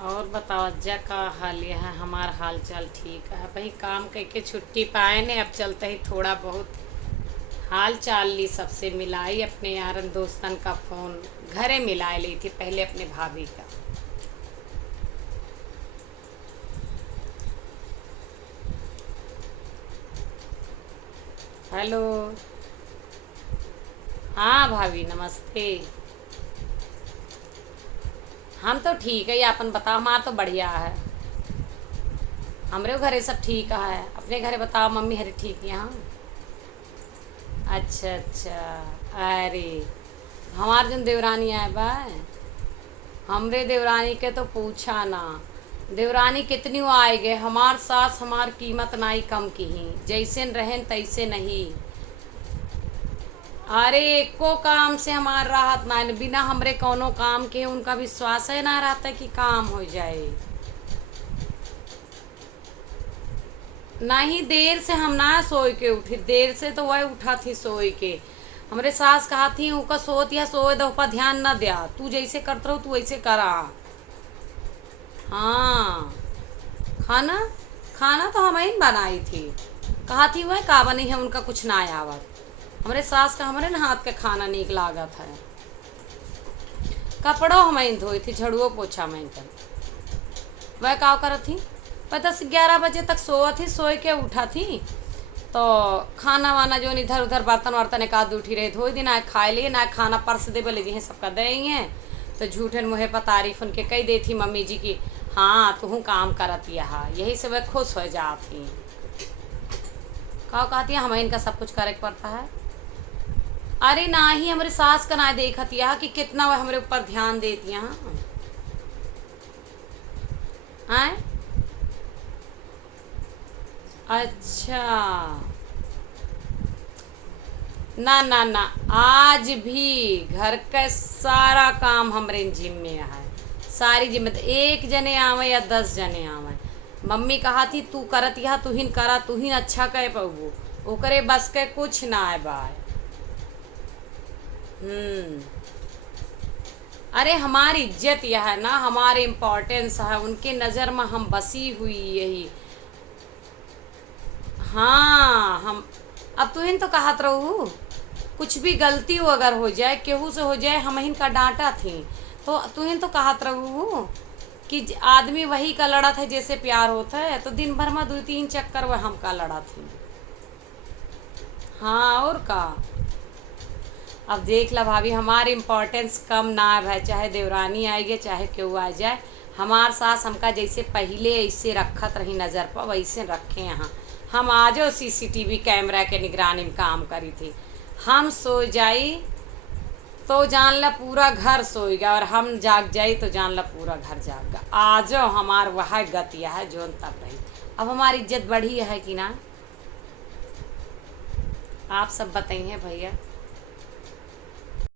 और बताओ अज्जा का हाल यह है। हमार हाल चाल ठीक है भाई। काम करके छुट्टी पाए ने, अब चलते ही थोड़ा बहुत हाल चाल ली, सबसे मिलाई अपने यारन दोस्तन का फ़ोन घरे मिलाए ली थी पहले अपने भाभी का। हेलो। हाँ भाभी नमस्ते। हम तो ठीक है, ये अपन बताओ। हमारा तो बढ़िया है। हमरे घरे सब ठीक है। अपने घरे बताओ, मम्मी हरे ठीक है? यहाँ अच्छा अच्छा। अरे हमार जन देवरानी आए बा, हमरे देवरानी के तो पूछा ना। देवरानी कितनी वो आए गए, हमार सास हमार कीमत नाई कम की ही, जैसे रहें तैसे नहीं। अरे एको काम से हमार राहत ना, बिना हमरे कोनो काम के उनका विश्वास है ना रहता कि काम हो जाए। नहीं, देर से हम ना सोए के उठी, देर से तो वह उठा थी सोए के। हमरे सास कहा थी उनका सोत या सोए दो पर ध्यान न दिया, तू जैसे करत रहो तू वैसे करा। हाँ। खाना खाना तो हम ही बनाई थी। कहा थी वह का बनी है, उनका कुछ ना आवत। हमरे सास का हमरे न हाथ के खाना नीक लागत है। कपड़ों हम ही धोई थी, झड़ुओ पोछा मैं कर। वह का करत थी, पर 10-11 बजे तक सोआ थी, सोए के उठा थी। तो खाना वाना जो इधर उधर बर्तन वर्तन एक आध उठी रहे धोई दी, ना खाए लिए ना खाना परस दे बोले जी सबका देंगे। तो झूठन मुहे पर तारीफ उनके कही दे थी मम्मी जी की। हाँ तू काम करत यहाँ, यही से वह खुश हो जाती। कहा कहती है हमें इनका सब कुछ करे के पड़ता है। अरे ना ही हमारे सास का ना देखती है कि कितना वह हमारे ऊपर ध्यान देती है। आए। अच्छा। ना ना ना, आज भी घर का सारा काम हमरे जिम्मे है। सारी जिम्मे, एक जने आवे या 10 जने आवे। मम्मी कहा थी तू करत यह तू हिन करा, तू हिन अच्छा कह पाऊ, ओकरे बस के कुछ ना है बाय। हम्म। अरे हमारी इज्जत यह है ना, हमारे इम्पोर्टेंस है उनके नज़र में, हम बसी हुई यही। हाँ हम। अब तू हिन तो कहत रहू, कुछ भी गलती हो अगर हो जाए केहू से हो जाए, हम हिन का डांटा थी। तो तू हिन तो कहत रहू कि आदमी वही का लड़ा था जैसे प्यार होता है, तो दिन भर में 2-3 चक्कर वह हम का लड़ा थी। हाँ और का। अब देख ला भाभी, हमारी इम्पोर्टेंस कम ना है भाई, चाहे देवरानी आएगी चाहे क्यों आ जाए। हमार सास हमका जैसे पहले ऐसे रखत रही नज़र पर, वैसे रखे यहाँ। हम आजो सीसीटीवी कैमरा के निगरानी में काम करी थी। हम सो जाई तो जान ला पूरा घर सोएगा, और हम जाग जाई तो जान ला पूरा घर जागगा। आजो हमार वह गतिया है जोन तब रही। अब हमारी इज्जत बढ़ी है कि ना, आप सब बताइए भैया।